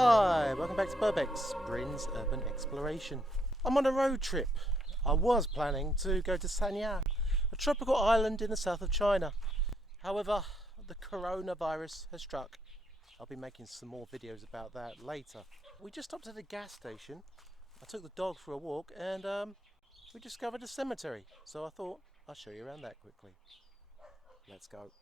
Hi, welcome back to Burbex, Brin's Urban Exploration. I'm on a road trip. I was planning to go to Sanya, a tropical island in the south of China. However, the coronavirus has struck. I'll be making some more videos about that later. We just stopped at a gas station. I took the dog for a walk and we discovered a cemetery. So I thought I'll show you around that quickly. Let's go.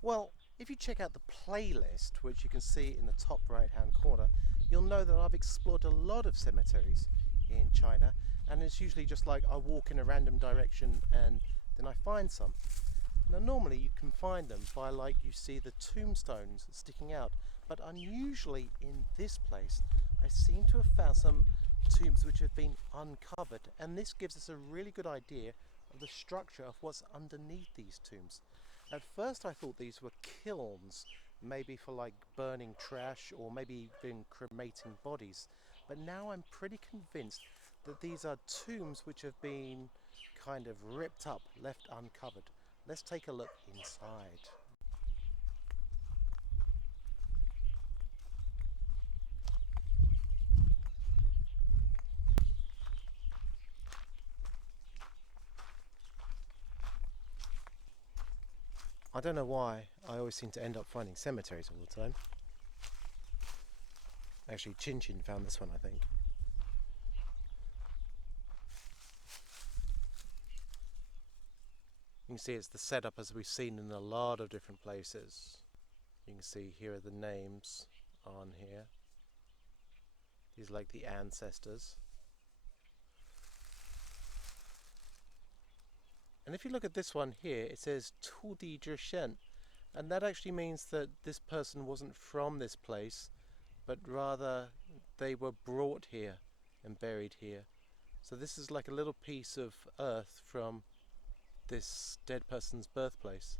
Well, if you check out the playlist, which you can see in the top right hand corner, you'll know that I've explored a lot of cemeteries in China, and it's usually just like I walk in a random direction and then I find some. Now normally you can find them by like you see the tombstones sticking out, but unusually in this place I seem to have found some tombs which have been uncovered, and this gives us a really good idea of the structure of what's underneath these tombs. At first I thought these were kilns, maybe for like burning trash or maybe even cremating bodies, but now I'm pretty convinced that these are tombs which have been kind of ripped up, left uncovered. Let's take a look inside. I don't know why I always seem to end up finding cemeteries all the time. Actually, Qinka found this one, I think. You can see it's the setup as we've seen in a lot of different places. You can see here are the names on here. These are like the ancestors. And if you look at this one here, it says Tu Di Zhi Shen, and that actually means that this person wasn't from this place, but rather they were brought here and buried here. So this is like a little piece of earth from this dead person's birthplace.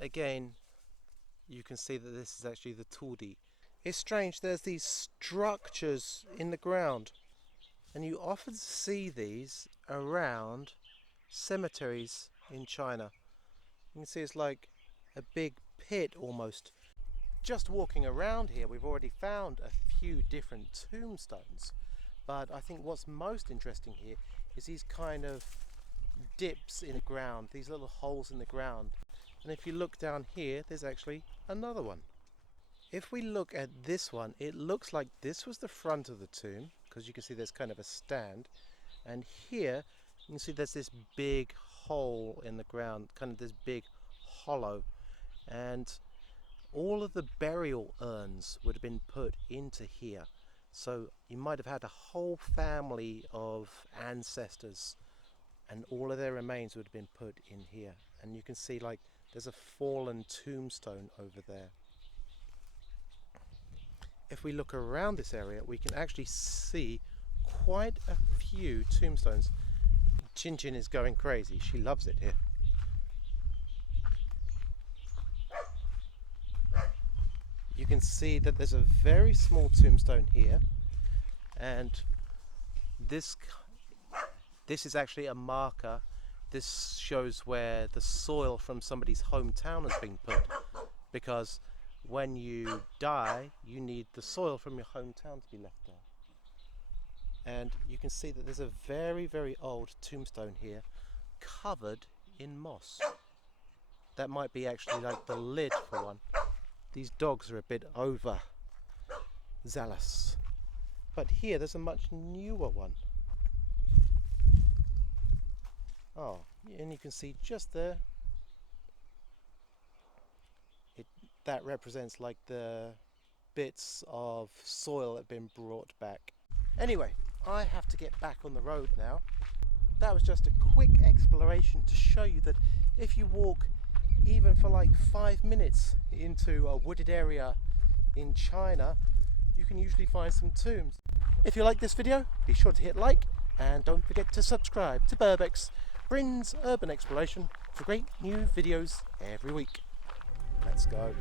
Again, you can see that this is actually the Tudi. It's strange, there's these structures in the ground, and you often see these around cemeteries in China. You can see it's like a big pit almost. Just walking around here, we've already found a few different tombstones, but I think what's most interesting here is these kind of dips in the ground, these little holes in the ground. And if you look down here, there's actually another one. If we look at this one, it looks like this was the front of the tomb, because you can see there's kind of a stand, and here you can see there's this big hole in the ground, kind of this big hollow, and all of the burial urns would have been put into here. So you might have had a whole family of ancestors and all of their remains would have been put in here. And you can see like there's a fallen tombstone over there. If we look around this area, we can actually see quite a few tombstones. Qinka is going crazy, she loves it here. You can see that there's a very small tombstone here, and this is actually a marker. This shows where the soil from somebody's hometown has been put, because when you die you need the soil from your hometown to be left there. And you can see that there's a very, very old tombstone here covered in moss. That might be actually like the lid for one. These dogs are a bit over zealous. But here there's a much newer one. Oh, and you can see just there, that represents like the bits of soil that have been brought back. Anyway, I have to get back on the road now. That was just a quick exploration to show you that if you walk even for like 5 minutes into a wooded area in China, you can usually find some tombs. If you like this video, be sure to hit like, and don't forget to subscribe to Burbex, Brin's Urban Exploration, for great new videos every week. Let's go.